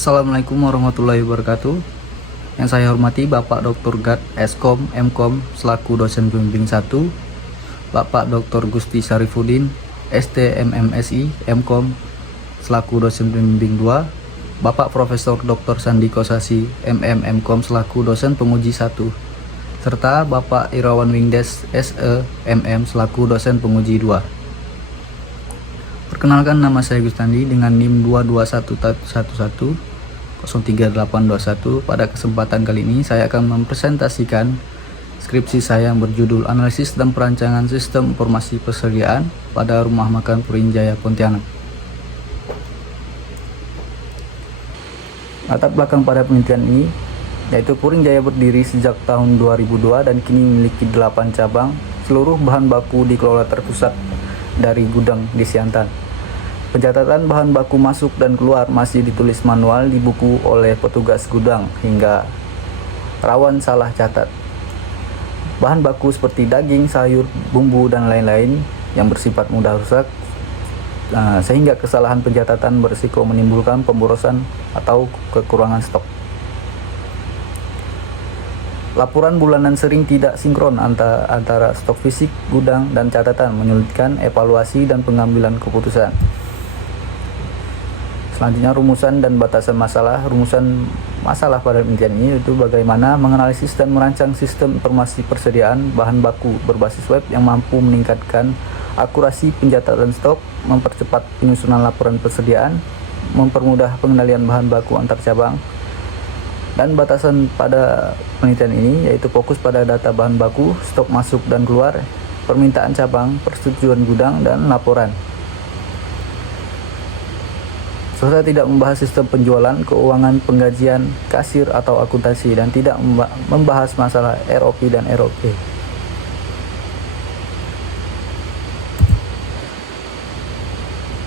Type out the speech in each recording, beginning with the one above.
Assalamualaikum warahmatullahi wabarakatuh. Yang saya hormati Bapak Dr. Gad Eskom Mkom selaku dosen pembimbing 1, Bapak Dr. Gusti Syarifuddin STMMSI Mkom selaku dosen pembimbing 2, Bapak Profesor Dr. Sandi Kosasi Mkom selaku dosen penguji 1, serta Bapak Irawan Wingdes SE selaku dosen penguji 2. Perkenalkan, nama saya Gustandi dengan NIM 22111033821. Pada kesempatan kali ini saya akan mempresentasikan skripsi saya yang berjudul Analisis dan Perancangan Sistem Informasi Persediaan pada Rumah Makan Purinjaya Pontianak. Latar belakang pada penelitian ini yaitu Purinjaya berdiri sejak tahun 2002 dan kini memiliki 8 cabang. Seluruh bahan baku dikelola terpusat dari gudang di Siantan. Pencatatan bahan baku masuk dan keluar masih ditulis manual di buku oleh petugas gudang hingga rawan salah catat. Bahan baku seperti daging, sayur, bumbu, dan lain-lain yang bersifat mudah rusak, sehingga kesalahan pencatatan berisiko menimbulkan pemborosan atau kekurangan stok. Laporan bulanan sering tidak sinkron antara stok fisik, gudang, dan catatan, menyulitkan evaluasi dan pengambilan keputusan. Selanjutnya, rumusan dan batasan masalah. Rumusan masalah pada penelitian ini yaitu bagaimana menganalisis dan merancang sistem informasi persediaan bahan baku berbasis web yang mampu meningkatkan akurasi pencatatan stok, mempercepat penyusunan laporan persediaan, mempermudah pengendalian bahan baku antar cabang. Dan batasan pada penelitian ini yaitu fokus pada data bahan baku, stok masuk dan keluar, permintaan cabang, persetujuan gudang, dan laporan. Serta tidak membahas sistem penjualan, keuangan, penggajian, kasir atau akuntansi, dan tidak membahas masalah ROP dan ROP.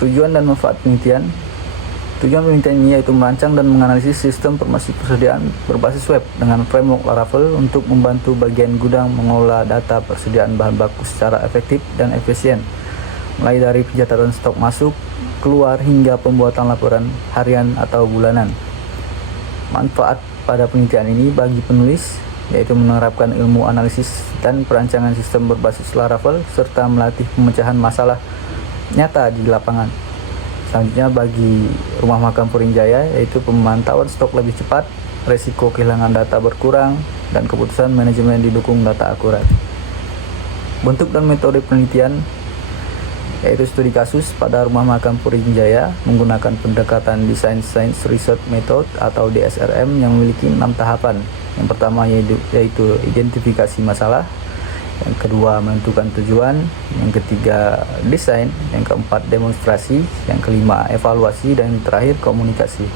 Tujuan dan manfaat penelitian. Tujuan penelitian ini yaitu merancang dan menganalisis sistem informasi persediaan berbasis web dengan framework Laravel untuk membantu bagian gudang mengelola data persediaan bahan baku secara efektif dan efisien, mulai dari pencatatan stok masuk, keluar, hingga pembuatan laporan harian atau bulanan. Manfaat pada penelitian ini bagi penulis yaitu menerapkan ilmu analisis dan perancangan sistem berbasis Laravel serta melatih pemecahan masalah nyata di lapangan. Selanjutnya, bagi Rumah Makan Purinjaya yaitu pemantauan stok lebih cepat, resiko kehilangan data berkurang, dan keputusan manajemen didukung data akurat. Bentuk dan metode penelitian yaitu studi kasus pada Rumah Makan Purinjaya menggunakan pendekatan Design Science Research Method atau DSRM yang memiliki 6 tahapan. Yang pertama yaitu identifikasi masalah, yang kedua menentukan tujuan, yang ketiga desain, yang keempat demonstrasi, yang kelima evaluasi, dan yang terakhir komunikasi.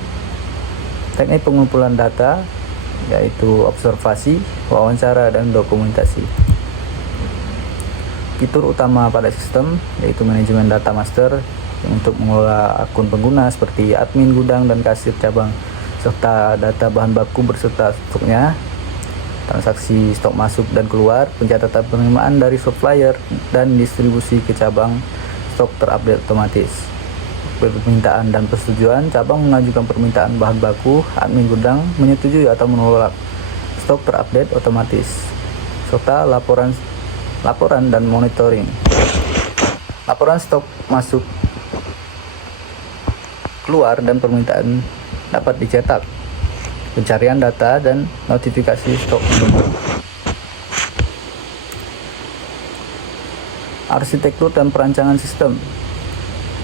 Teknik pengumpulan data yaitu observasi, wawancara, dan dokumentasi. Fitur utama pada sistem yaitu manajemen data master yang untuk mengelola akun pengguna seperti admin gudang dan kasir cabang, serta data bahan baku berserta stoknya, transaksi stok masuk dan keluar, pencatatan penerimaan dari supplier, dan distribusi ke cabang. Stok terupdate otomatis. Permintaan dan persetujuan, cabang mengajukan permintaan bahan baku, admin gudang menyetujui atau menolak. Stok terupdate otomatis. Serta laporan dan monitoring. Laporan stok masuk, keluar, dan permintaan dapat dicetak. Pencarian data dan notifikasi stok. Arsitektur dan perancangan sistem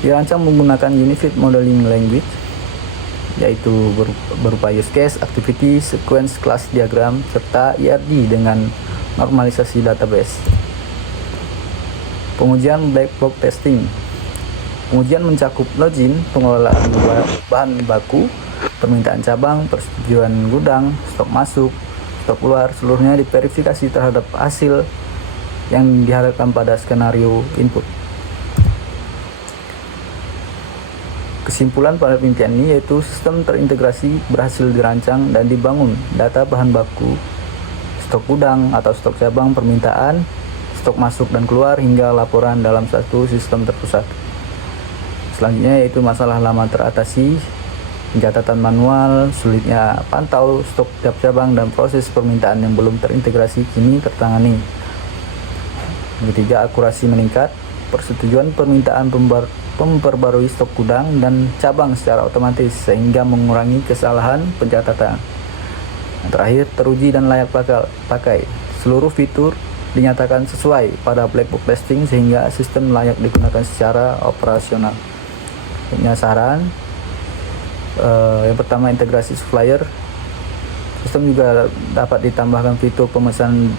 dirancang menggunakan Unified Modeling Language yaitu berupa use case, activity, sequence, class diagram, serta IRD dengan normalisasi database. Pengujian black box testing. Pengujian mencakup login, pengelolaan bahan baku, permintaan cabang, persetujuan gudang, stok masuk, stok keluar, seluruhnya diverifikasi terhadap hasil yang diharapkan pada skenario input. Kesimpulan pada penelitian ini yaitu sistem terintegrasi berhasil dirancang dan dibangun. Data bahan baku, stok gudang atau stok cabang, permintaan, stok masuk dan keluar, hingga laporan dalam satu sistem terpusat. Selanjutnya yaitu masalah lama teratasi pencatatan manual, sulitnya pantau stok tiap cabang, dan proses permintaan yang belum terintegrasi kini tertangani. Yang ketiga, akurasi meningkat, persetujuan permintaan memperbarui stok gudang dan cabang secara otomatis sehingga mengurangi kesalahan pencatatan. Yang terakhir, teruji dan layak pakai. Seluruh fitur dinyatakan sesuai pada black box testing sehingga sistem layak digunakan secara operasional. Punya saran, yang pertama, integrasi supplier. Sistem juga dapat ditambahkan fitur pemesanan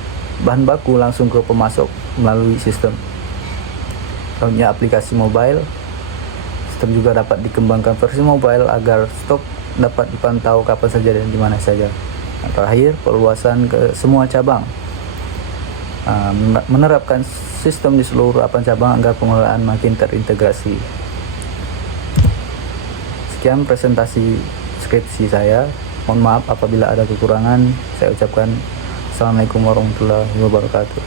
bahan baku langsung ke pemasok melalui sistem. Selanjutnya, aplikasi mobile. Sistem juga dapat dikembangkan versi mobile agar stok dapat dipantau kapan saja dan di mana saja. Yang terakhir, perluasan ke semua cabang. Menerapkan sistem di seluruh cabang agar pengelolaan makin terintegrasi. Sekian presentasi skripsi saya. Mohon maaf apabila ada kekurangan. Saya ucapkan Assalamualaikum warahmatullahi wabarakatuh.